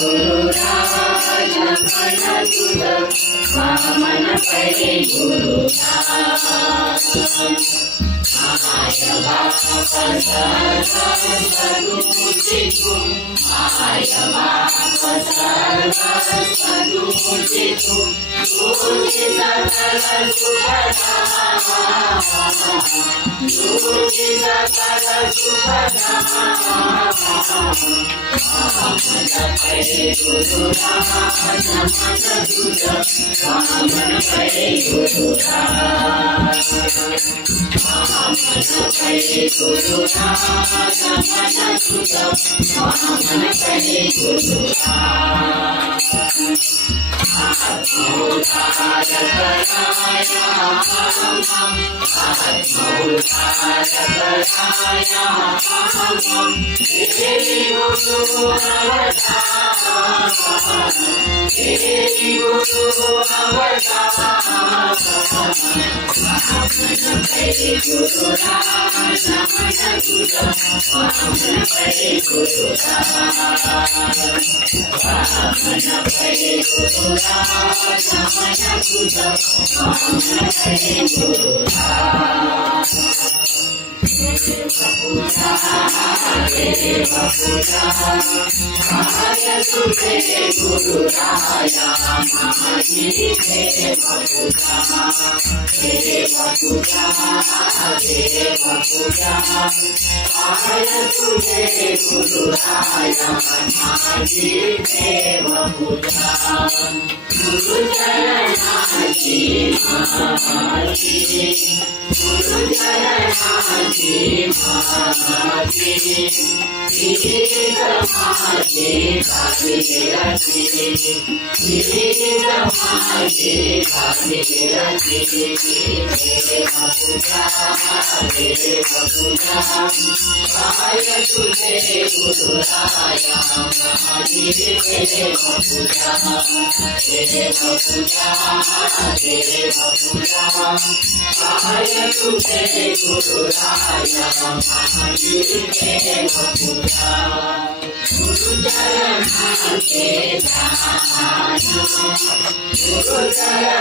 गुरुराज मन तुझ वामन पडे गुरुराज माय बाप सर्व सद्गुरुची तू माय बाप सर्व सद्गुरुची तू तुझी सकल सुखधाम तुझी सकल सुखधाम वामन पडे गुरुराज मन तुझ वामन पडे गुरुराज वामन पडे गुरुराज मन तुझ वामन पडे गुरुराज आत्मोद्धार कराया आत्मोद्धार कराया तेरी गुरु अवतार तेरी गुरु अवतार वामन पडे गुरुराज मन तुझ वामन पडे गुरुराज वामन पडे गुरुराज मन तुझ वामन पडे गुरुराज देव पूजा काय तुझे गुरुराया माझी देव पूजा देव पूजा देव पूजा काय तुझे गुरुराया माझी देव पूजा गुरुचरणाची माझी गुरुचरणाची माझी गीत माझे काव्यरची गीत माझे काव्यरची देव पूजा देव पूजा काय तुझे गुरुराया माझी देव पूजा देव पूजा देव पूजा काय तुझे गुरुराया माझी देव पूजा गुरुचरणाचे ध्यान गुरुचरण